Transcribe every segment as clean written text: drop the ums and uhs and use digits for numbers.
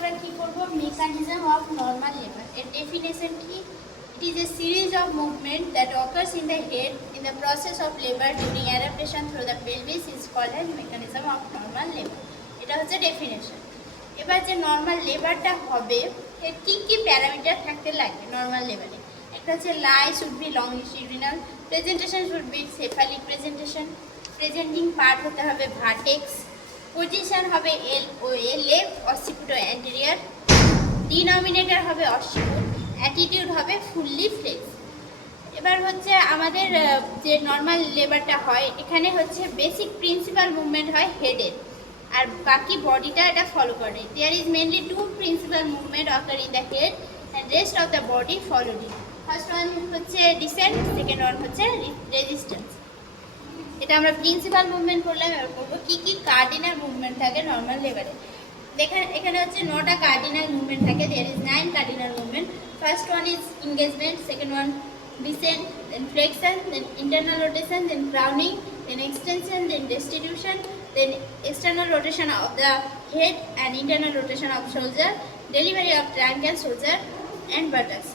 আমরা কি করব mechanism of normal labor এর ডেফিনেশন কি it is a series of movement that occurs in the head in the process of labor during adaptation through the pelvis is called as mechanism of normal labor এটা হচ্ছে definition এবার যে normal লেবারটা হবে এর কি কি parameter থাকতে লাগে নরমাল লেবারে একটা হচ্ছে lie should be longitudinal presentation should be cephalic presentation presenting part হতে হবে ভার্টেক্স পজিশন হবে L O A left occipito anterior denominator হবে অসিকুট অ্যাটিটিউড হবে ফুললি ফ্লেক্স এবার হচ্ছে আমাদের যে নরমাল লেবারটা হয় এখানে হচ্ছে বেসিক প্রিন্সিপাল মুভমেন্ট হয় হেডের আর বাকি বডিটা এটা ফলো করে there is mainly two principal movement occur in the head and rest of the body followed it first one হচ্ছে ডিসেন্ট সেকেন্ড ওয়ান হচ্ছে রেজিস্ট্যান্স এটা আমরা প্রিন্সিপাল মুভমেন্ট করলাম এবার করবো কী কী কার্ডিনাল মুভমেন্ট থাকে নর্মাল লেবারে দেখেন এখানে হচ্ছে 9টা কার্ডিনাল মুভমেন্ট থাকে there is 9 cardinal movement first one is engagement second one descent then flexion then internal rotation then crowning then extension then destitution then external rotation of the head and internal rotation of shoulder delivery of trunk and shoulder and buttocks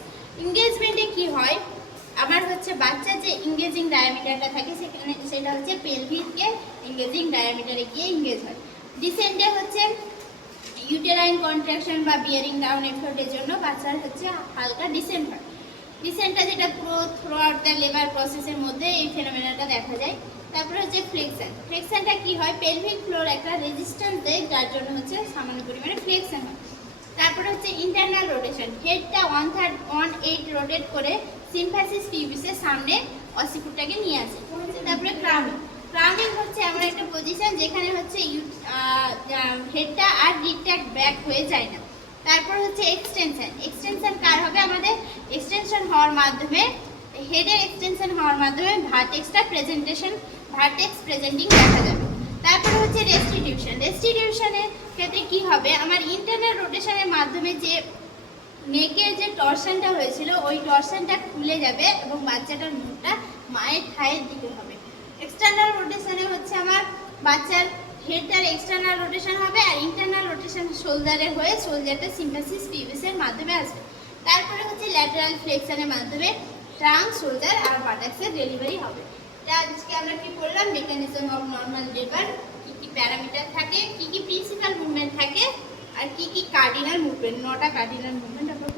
engagement এ কি হয় আমার হচ্ছে বাচ্চার যে engaging ডায়ামিটারটা থাকে সেখানে সেটা হচ্ছে পেলভিককে ইংগেজিং ডায়ামিটারে গিয়ে ইংগেজ হয় ডিসেন্টে হচ্ছে ইউটেরাইন কন্ট্রাকশন বা বিয়ারিং ডাউন এফোর্টের জন্য বাচ্চার হচ্ছে হালকা ডিসেন্ট হয় ডিসেন্টটা যেটা পুরো থ্রু আউট দ্য লেবার প্রসেসের মধ্যে এই ফেনোমেনাটা দেখা যায় তারপরে হচ্ছে ফ্লেক্সন ফ্লেক্সনটা কি হয় পেলভিক ফ্লোর একটা রেজিস্ট্যান্স দেয় যার জন্য হচ্ছে সামান্য পরিমাণে ফ্লেক্সন হয় তারপরে হচ্ছে ইন্টারনাল রোটেশন হেডটা 1/8 রোটেট করে সিম্ফ্যাসিস পিউবিসের সামনে অসিকুটটাকে নিয়ে আসে তারপরে ক্রাউনিং ক্রাউনিং হচ্ছে এমন একটা পজিশন যেখানে হচ্ছে হেডটা আর রিট্র্যাক্ট ব্যাক হয়ে যায় না তারপর হচ্ছে এক্সটেনশন এক্সটেনশন কার হবে আমাদের এক্সটেনশন হওয়ার মাধ্যমে হেডের এক্সটেনশন হওয়ার মাধ্যমে ভার্টেক্সটা ভার্টেক্স প্রেজেন্টিং দেখা যাবে তারপরে হচ্ছে রেস্টিটিউশনের ক্ষেত্রে কি হবে আমার ইন্টারনাল রোটেশনের মাধ্যমে যে নেকের যে টর্শনটা হয়েছিল ওই টর্শনটা খুলে যাবে এবং বাচ্চাটার মুখটা মায়ের ঠায়ের দিকে হবে এক্সটার্নাল রোটেশনে হচ্ছে আমার বাচ্চার হেডটার এক্সটার্নাল রোটেশন হবে আর ইন্টারনাল রোটেশন শোল্ডারে হয়ে শোল্ডারটা সিম্ফ্যাসিস পিউবিসের মাধ্যমে আসবে তারপরে হচ্ছে ল্যাটারাল ফ্লেক্সনের মাধ্যমে ট্রাঙ্ক শোল্ডার আর বাটাক্সের ডেলিভারি হবে এটা আজকে আমরা কি করলাম মেকানিজম অফ নর্মাল লেবার কী কী প্যারামিটার থাকে কী কী প্রিন্সিপাল মুভমেন্ট থাকে আর কী কী কার্ডিনাল মুভমেন্ট 9টা কার্ডিনাল মুভমেন্ট আমরা